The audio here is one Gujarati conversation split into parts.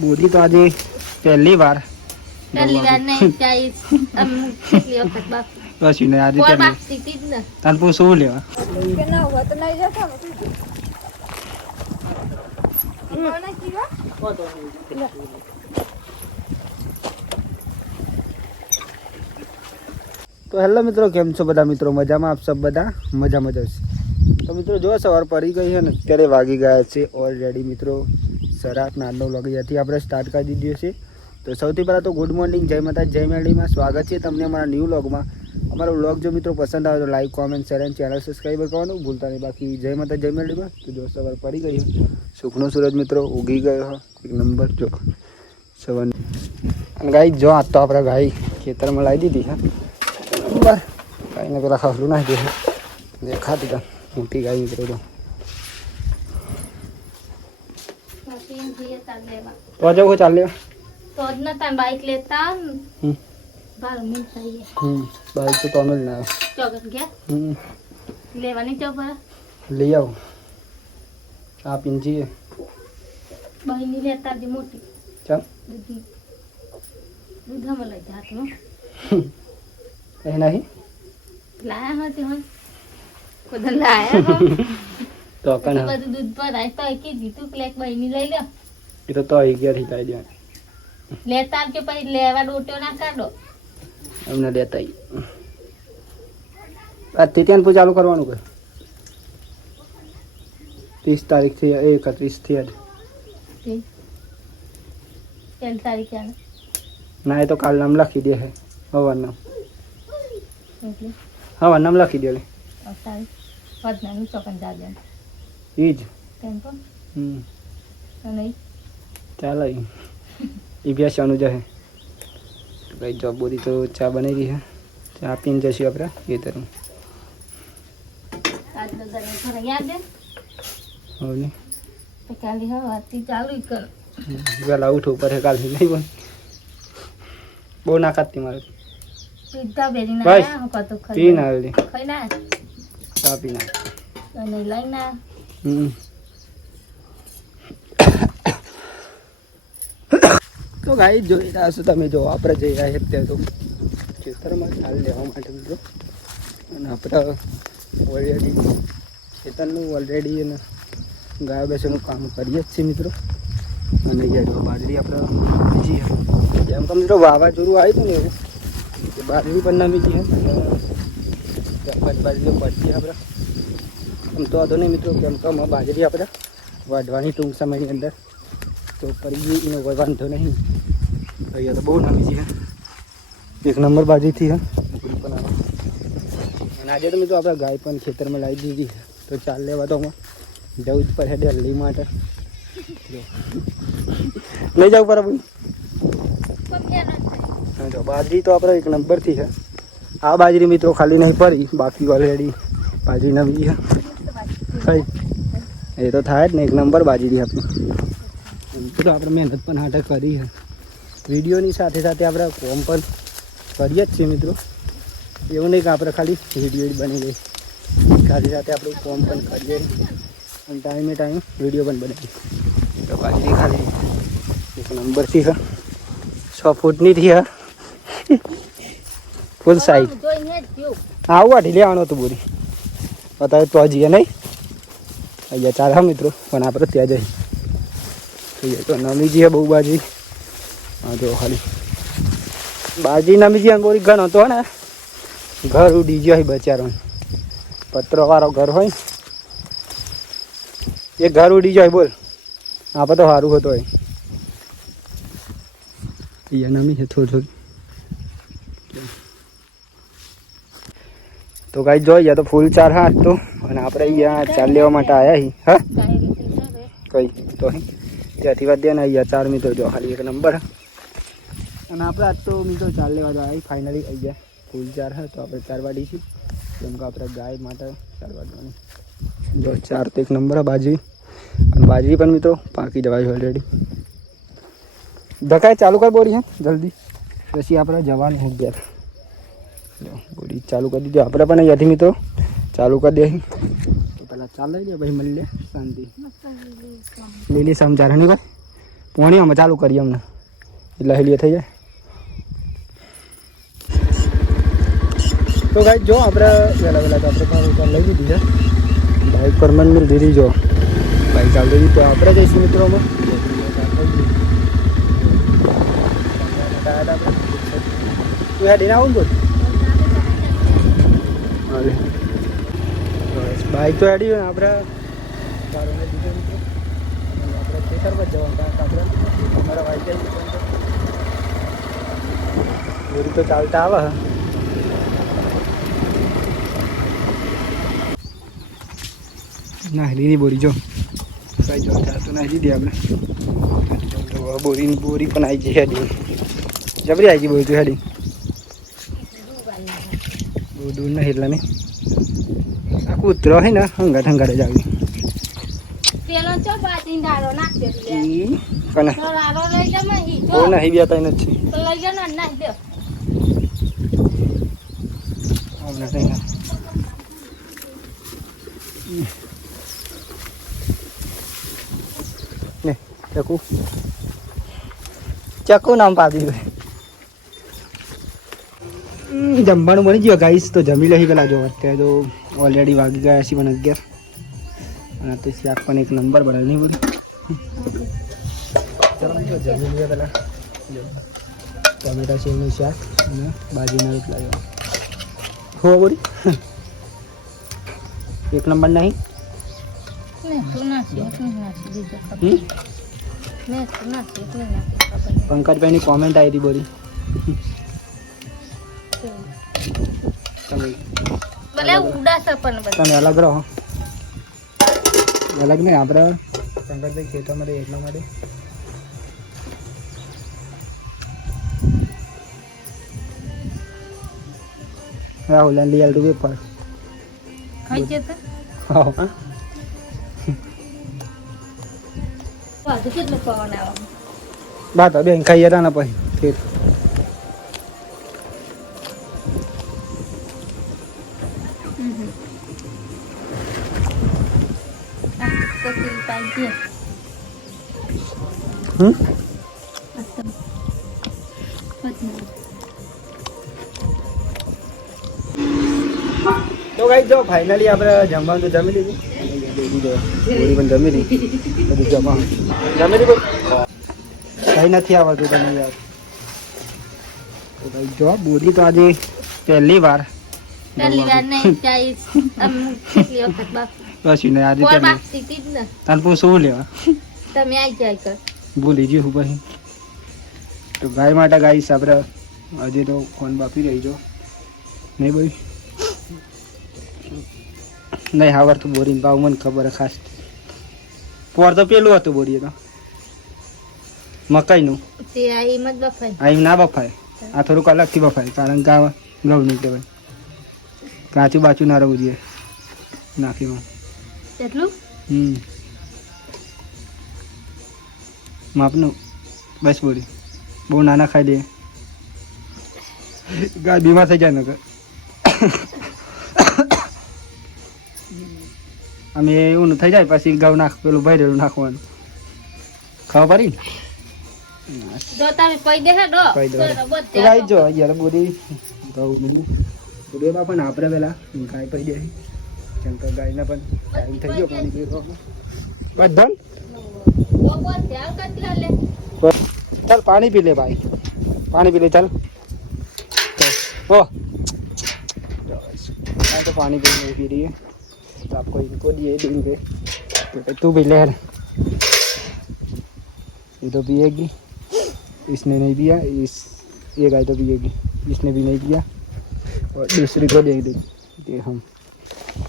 બોધી તો આજે પહેલી વાર નહીં બસ ને આજે તાનપુર શું લેવા તો હેલો મિત્રો, કેમ છો બધા મિત્રો? મજામાં? આપ સબ બધા મજામાં જ હશે. તો મિત્રો જો સવાર પડી ગઈ છે ને અત્યારે વાગી ગયા છે ઓલરેડી મિત્રો 8:30 વાગ્યાથી આપણે સ્ટાર્ટ કરી દીધું છે. તો સૌથી પહેલાં તો ગુડ મોર્નિંગ, જય માતા જય મેળીમાં સ્વાગત છે તમને અમારા ન્યૂ વ્લોગમાં. અમારો વ્લોગ જો મિત્રો પસંદ આવે તો લાઈક, કોમેન્ટ, શેર અને ચેનલ સબસ્ક્રાઈબ કરવાનું ભૂલતા નહીં. બાકી જય માતા જય મેળીમાં. તો જો સવાર પડી ગઈ, સુખનો સૂરજ મિત્રો ઉગી ગયો એક નંબર. જો સવાર અને ગાય જો આજ તો આપણે ગાય ખેતરમાં લાવી દીધી છે બરાબર. ગાયને પેલા ખાસલું નાખી દે દેખાતી હતા મોટી ગાય મિત્રો. તો જવું ચાલ લેવા તો જ નતા બાઈક લેતા 12 મિનિટ થઈ ગયા. બાઈક તો તમે જ ના ચોગન ગયા લેવાની ચોપર લઈ આવો ચા પીને જઈએ. બહીની લેતા હતી મોટી ચાલ દૂધમાં લઈ જા તું એ નહીં લાયા હતી હો કોદા લાયા તો કણ બધું દૂધ પર આય તો કીધું તું કે બહીની લઈ લે. એ તો તો આવી ગયા થી લાવી દે લેતા કે પછી લેવા ડોટ્યો ના કાઢો એમને લેતા આજથી ત્યાં પૂછ ચાલુ કરવાનું કે 30 તારીખથી 31 થી આજ 3 તારીખે ના એ તો કાલ નામ લખી દે છે હવારનું. એટલે હવાર નામ લખી દે તારીખ વધનાનું ચોકન જા દે એ જ ટેમ્પો નહીં ચાલ એ બેસવાનું જશે. કઈ જોબ બોધી તો ચા બનાવી છે, ચા પીને જશું આપણે એ તરફ. આજનો દરે ઘરે યાદ દે હવે ને તો કાલી હવાથી ચાલુ કર વહેલા ઉઠવું પડે કાલથી નહીં પણ બહુ ના ખાતી મારે સીધા બેરી બસ. ના હું કતો પી ના આવે ખાઈ ના ચા પી ના અને લઈ ના તો ગાઈ જોઈ રહ્યા છો તમે. જો આપણે જઈ રહ્યા છીએ અત્યારે તો ખેતરમાં ચાલ લેવા માટે મિત્રો. અને આપણે ઓલરેડી ખેતરનું ઓલરેડી અને ગાય બેસવાનું કામ કરીએ જ છીએ મિત્રો. અને અહીંયા બાજરી આપણે જઈએ જેમ કે મિત્રો વાવાઝોડું આવ્યું હતું ને એવું બાજરી પણ નમી જઈએ બાજરી પડતી આપણે આમ તો વાંધો નહીં મિત્રો. કેમ કે બાજરી આપણે વાઢવાની ટૂંક સમયની અંદર તો કરી ગઈ એનો કોઈ વાંધો નહીં. અહીંયા તો બહુ નમી છે એક નંબર બાજરીથી છે પણ આવે. અને આજે તો મિત્રો આપણે ગાય પણ ખેતરમાં લાવી દીધી તો ચાલ લેવા તો જવું જ પડે ડેલી માટે. લઈ જવું પડે ભાઈ. જો બાજરી તો આપણે એક નંબરથી છે. આ બાજરી મિત્રો ખાલી નહીં પડી, બાકી ઓલરેડી બાજરી નવી છે. એ તો થાય જ ને, એક નંબર બાજરી આપણી. તો આપણે મહેનત પણ હાટે કરી છે. વિડીયોની સાથે સાથે આપણે કોમ પણ કરીએ જ છીએ મિત્રો. એવું નહીં કે આપણે ખાલી વિડીયો જ બની ગઈ, સાથે સાથે આપણે કોમ પણ કરીએ અને ટાઈમે ટાઈમ વિડીયો પણ બનાવીએ. તો બાજરી ખાલી એક નંબરથી છે, 6 ફૂટની થી છે ફૂલ સાઈઝ. આવું વાટી લેવાનું હતું બોરી અત્યારે તો જઈએ નહીં. અહીંયા ચાલે મિત્રો પણ આપણે ત્યાં જઈએ તો નમી જઈએ બહુ બાજરી. હા જો ખાલી બાજરી નમી જઈએ અંગોરી ઘણ હતો ને ઘર ઉડી ગયો હોય બચારો. પત્રવાળો ઘર હોય એ ઘર ઉડી જાય બોલ. આપણે તો સારું હતો હોય અહીંયા નમી છે થોડું થોડું. તો કાંઈ જોઈએ તો ફૂલ 4 હાથ તો. અને આપણે અહીંયા ચાલ લેવા માટે આવ્યા છીએ. હા કઈ તો ત્યાંથી વાત દે ને અહીંયા 4 મિત્રો જો ખાલી એક નંબર. અને આપણે આજ તો મિત્રો ચાલ લેવા તો આવી ફાઇનલી અહીંયા ફૂલ 4 હા તો આપણે 4 વાડી છીએ. કેમ કે આપણે ગાય માટે 4 વાડવાની જો 4 તો એક નંબર બાજરી. અને બાજરી પણ મિત્રો પાકી જવાય ઓલરેડી. ધકાય ચાલુ કર બોરી હે જલ્દી પછી આપણે જવાનું હોય ગયા. બોરી ચાલુ કરી દીધો આપણે પણ અહીંયાથી મિત્રો ચાલુ કરી દે. તો પહેલાં ચાલ લઈ લે પછી મળી લે શાંતિ લીલી સમજારે નહીં ભાઈ પાણી અમે ચાલુ કરીએ અમને એટલે હેલીએ થઈ જાય. તો ગાઈસ જો આપણે વહેલા તો આપણે કાર લઈ લીધી છે, બાઇક પર મન મિલ દીધી. જો બાઇક ચાલુ દીધી તો આપણે જઈશું મિત્રોમાં. તું હેડીને આવું ને બોલ. બાઇક તો હેડી ને આપણે કારોને દીધો મિત્રો. આપણે ખેતરમાં જવાનું કારણ આપણે અમારા વાઈ જાય બોરી તો ચાલતા આવે. ના દીદી બોરી જો કઈ જો ચાલતું ના દીધી આપણે બોરી પણ આવી જઈ હેડી જબરી આવી ગઈ બોરી તો હેડી બહુ દૂર નહીં એટલે નહીં આ કૂતરો હોય ને હંગાટ જ આવી પેલો ચો બાજી ડાળો નાખ્યો છે કને તો રારો લઈ જા મહી ઓ નહીં બી આતા નથી તો લઈ જા ના નાખ દે આપણે કઈ ના ને ચકુ નામ પાડી જમવાનું બની ગયો ગાઈસ. તો જમી લઈ પેલા જો અત્યારે તો ઓલરેડી વાગી ગયા છે મને 11 અને તો શાક પણ એક નંબર બનાવી નહીં બોલી. ચાલો મિત્રો જમી લઈએ પેલા ટમેટા સેવનું શાક અને બાજરીના રોટલા જો હો બોલી એક નંબર નહીં ને તું નાખી દીધો ને તું નાખી પંકજભાઈની કોમેન્ટ આવી હતી બોલી ભલે ઉડાસ પણ બધા તમે અલગ રહો. અલગ નહીં આપણે પંકજભાઈ ખેતરમાં રહે એટલા માટે. રાહુલ લઈ આવતું પેપર ખાઈ જતા હા બધું કેટલું પવન આવે બાત બેન ખાઈ જતા ને પછી તો ગાઈસ જો ફાઇનલી આપણે જમવાનું તો જમી લીધું પૂરી પણ જમી લીધી બધું જમા જમી લીધું કઈ નથી આવડતું તમે યાર. તો ભાઈ જો બોરી તો આજે પહેલી વાર નહીં ચાઈસ કેટલી વખત બાપ બસ ને આજે કોઈ પહેલી બાપ સીધી જ ને તાર શું લેવા તમે આવી જાય કર ભૂલી ગયું પછી. તો ગાય માટે ગાઈસ આપણે આજે તો ફોન બાપી રહી જો નહીં ભાઈ નહીં હાવર તો બોરી ભાવ મને ખબર ખાસ પોર તો પેલું હતું બોરી તો મકાઈનું તે આ હિંમત બફાઈ આ એમ ના બફાય આ થોડુંક અલગથી બફાય કારણ કે આ ઘઉં નહીં કહેવાય કાચું બાચું ના રહેવું જોઈએ નાખીમાં એટલું માપનું બસ બોરી બહુ નાના ખાઈ દે ગાય બીમાર થઈ જાય ને અમે એવું થઈ જાય પછી ઘઉં નાખ પેલું ભરેલું નાખવાનું ખબર પડી જો તમે પૈ દે હે ડો કહી દો તો ગાઈ જો યાર બોરી ઘઉં બોરીમાં પણ આપણે પેલા ગાય પડી જાય કેમ કે ગાયને પણ ટાઈમ થઈ ગયો પાણી પીવાનું બધન બપોર ધ્યાન કેટલા લે ચાલ પાણી પી લે ભાઈ પાણી પી લે ચાલ ओ तो पानी पी रही है तो आपको इनको दिए दिन पे तो तू भी ले ये तो पिएगी इसने नहीं पिया इस ये गाय तो पिएगी इसने भी नहीं पिया और दूसरी को दे दे हम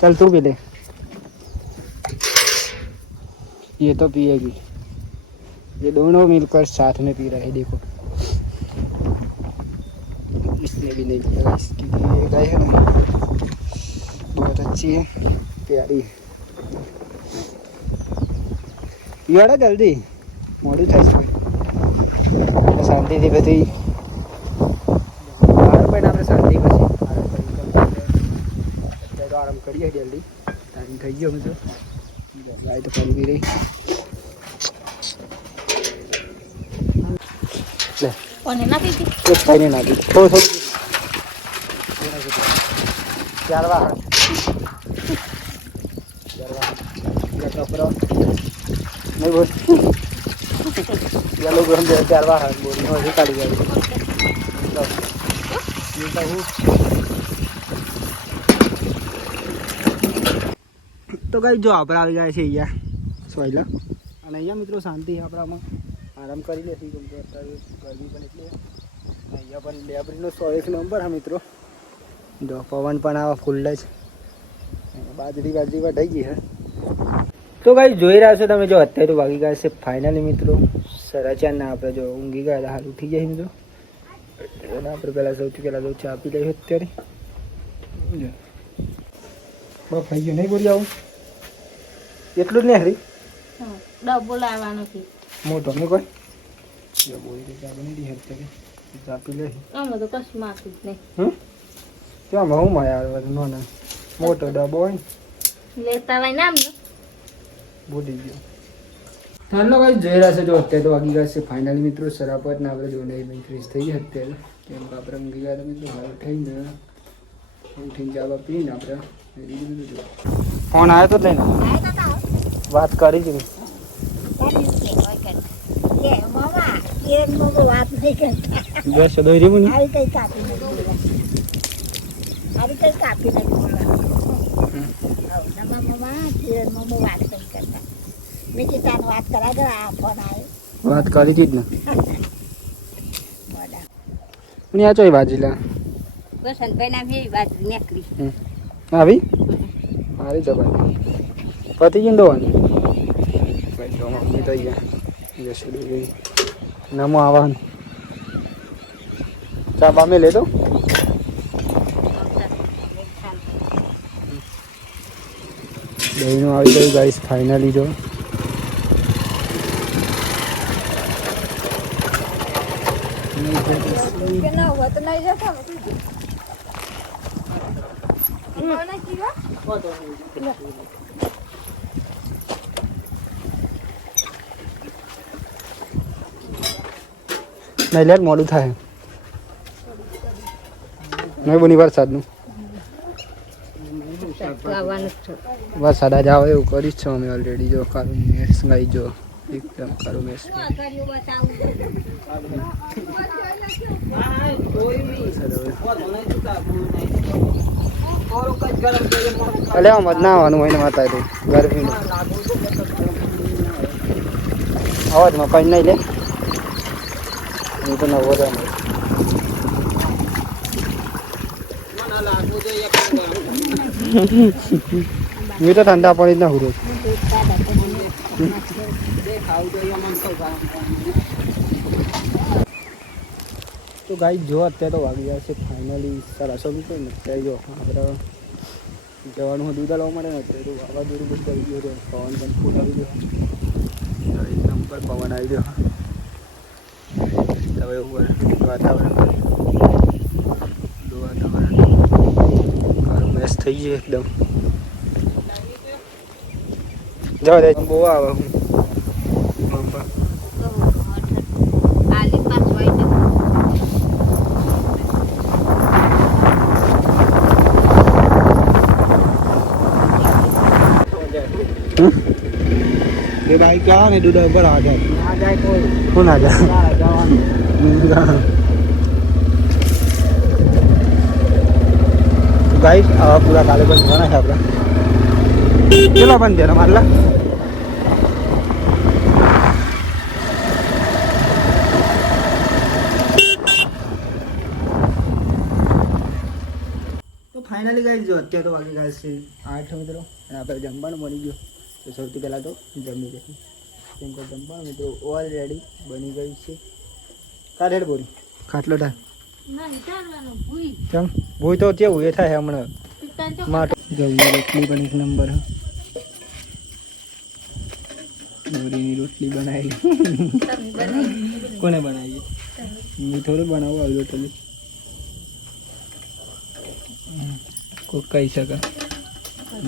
चल तू भी ले ये तो पिएगी ये दोनों मिलकर साथ में पी रहे हैं देखो इसने भी नहीं किया इसकी ये गाय है ना बहुत अच्छी है प्यारी है पीवाड़ा जल्दी मोड़ू था इसमें शांति थी बधी शांति પછી આરામ કરીએ જલ્દી ટાઈમ થઈ ગયો મિત્રો ગાય તો પાણી પી રહી લે કોને નાખી હતી એક ખાઈને નાખી થોડું થોડું ચાર વાહન કપરો નહીં બોલ યલો ગરમ ચાર વાહન બોલ હજી કાઢી જાય તો કઈ જો આપણે આવી ગયા છે અહીંયા સોયલા અને અહીંયા મિત્રો શાંતિ આપણામાં આરામ કરી લેશું કેમ કે અત્યારે ગરમી પણ એટલી અહીંયા પણ લેબરીનો 101 નંબર હા મિત્રો જો પવન પણ આવા ફૂલ જ બાજરી વઢાઈ ગઈ હે તો કઈ જોઈ રહ્યા છો તમે જો અત્યારે વાગી ગયા છે ફાઇનલી મિત્રો 4:30 આપણે જો ઊંઘી ગયા હતા હાલ ઉઠી જાય મિત્રો અને આપણે સૌથી પહેલાં જો ચા પી લઈએ અત્યારે જો બસ થઈ ગયું નહીં બોલી આવું એટલું જ નહીં હરી ડબ્બો લાવવાનો છે મોટો નહીં કોઈ બોલી ચા બની દી અત્યારે ચા પી લઈએ આમાં તો કશું માથું જ નહીં ત્યાં હું માયા નો ના મોટો ડબ્બો હોય ને લેતા હોય નામ ને બોલી ગયો ચાલો કઈ જોઈ રહ્યા છે જો અત્યારે તો વાગી ગયા છે ફાઇનલી મિત્રો સરાપત ને આપણે જો નહીં ફ્રીજ થઈ ગયા અત્યારે કેમ કે આપણે ઊંઘી ગયા હતા મિત્રો હાલ ઉઠીને ચા પીને આપણે ફોન આવ્યો તો લઈને વાત કરી જ બસ દોઈ રહ્યું ને વાત કરી હતી જ ને આ ચોઈ બાજી આવી મારી જવાની પતિ ગઈ દોવાની મમ્મી તો અહીંયા જશું નમો આવવાનું ચા બામે લે દો દહીંનું આવી ગયું ગાઈસ ફાઇનલી જો નહીં લેટ મોડું થાય નહીં બની વરસાદનું વરસાદ જ આવે એવું કરીશ છો અમે ઓલરેડી જો કારું મેસ ગાઈ જો એકદમ કારું મેસ અલે આમ જ ના આવવાનું હોય ને માતા તો ગરમી અવાજમાં કઈ નહીં લે તો નવો જ મેં તો ઠંડા પાણી જ ના હુરો તો ગાઈ જો અત્યારે તો વાગી ગયા છે ફાઇનલી 4:30 મિત્રો ને અત્યારે જો આપણે જવાનું હોય દૂધ લાવવા માટે ને અત્યારે તો વાવાઝોડું બધું કરી ગયું છે પવન પણ ફૂટ આવી ગયો એકદમ પર પવન આવી ગયો હવે ઉપર વાતાવરણ કારું મેસ થઈ ગયું એકદમ જવા દે બહુ આવે ये भाई क्या नहीं दूध ऊपर आ जाए कोई कौन आ जाए गाइस पूरा काले बंद होना है अपना चलो बंद देना मारला तो फाइनली गाइस जो અત્યારે તો વાગી ગયા છે 8 મિત્રો અને આપણે જમવાનું બની ગયું તો સૌથી પહેલાં તો જમી લઈશું કેમ કે જમવાનું મિત્રો ઓલરેડી બની ગયું છે કા રેડ બોરી ખાટલો ઢાળ ચમ ભૂઈ તો કેવું એ થાય હમણાં માટો જલ્દી રોટલી પણ એક નંબર બોરીની રોટલી બનાવી કોને બનાવી હું થોડું બનાવું આવી રોટલી કોઈ કહી શકે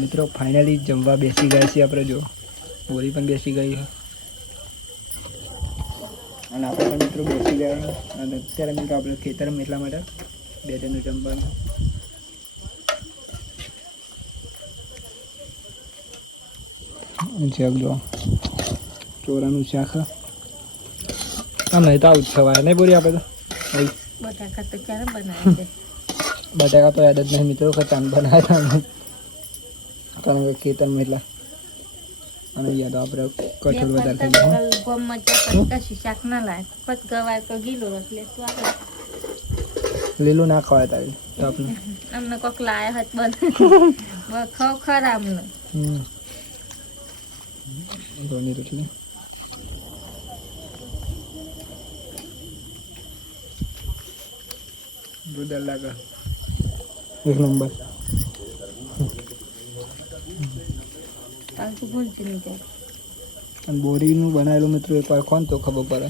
મિત્રો ફાઇનલી જમવા બેસી ગયા છીએ આપણે જો બોરી પણ બેસી ગઈ અને આપણે પણ મિત્રો બેસી ગયા અને અત્યારે મિત્રો આપણે ખેતરમાં એટલા માટે 2 જણનું જમવાનું શાક જો ચોરાનું શાક આમ નહીં તો આવું જ ખવાય નહીં બોરી આપણે તો બટાકા તો ક્યારે બનાવે છે બટાકા તો યાદ જ નહીં મિત્રો ખતાન બનાવ્યા હતા કારણ કે ખેતરમાં એટલા અને યાદ આપણે કઠોળ વધારે થઈ ગયા ગોમમાં કશું શાક ના લાગે પત ગવાર તો ગીલો એટલે તું આપણે લીલું ના ખવાય તારી તો આપણે અમને કોક લાયો હત બન ખાવ ખરા અમને ઘણી રોટલી દૂધ લાગે એક નંબર કાલ તો ભૂલતી નહીં જાય અને બોરીનું બનાવેલું મિત્રો એકવાર ખોન તો ખબર પડે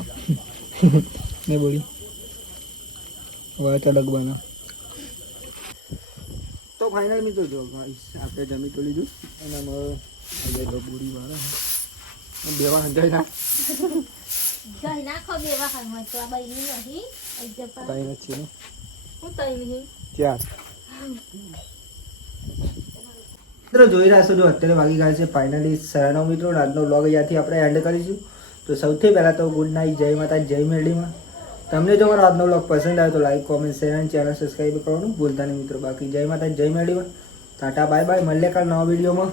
ને બોરી વાત અલગ બને તો ફાઇનલ મિત્રો જો આપણે જમી તો લીધું અને બોરી વાળા બેવા હંજાઈ ના જઈ નાખો બે વાહન હોય તો આ બાઈ નહીં કઈ નથી ને હું તઈ નહીં ચાર મિત્રો જોઈ રહ્યા છો જો અત્યારે વાગી ગયા છે ફાઇનલી 9:30 મિત્રો આજનો વ્લોગ અહીંયાથી આપણે એન્ડ કરીશું તો સૌથી પહેલાં તો ગુડ નાઇટ જય માતા જય મેરડીમાં તમને જો મારો આજનો વ્લોગ પસંદ આવે તો લાઈક કોમેન્ટ શેર અને ચેનલ સબસ્ક્રાઈબ કરવાનું ભૂલતા નહીં મિત્રો બાકી જય માતા જય મેરડીમાં ટાટા બાય બાય મળીએ કાલ નવા વિડીયોમાં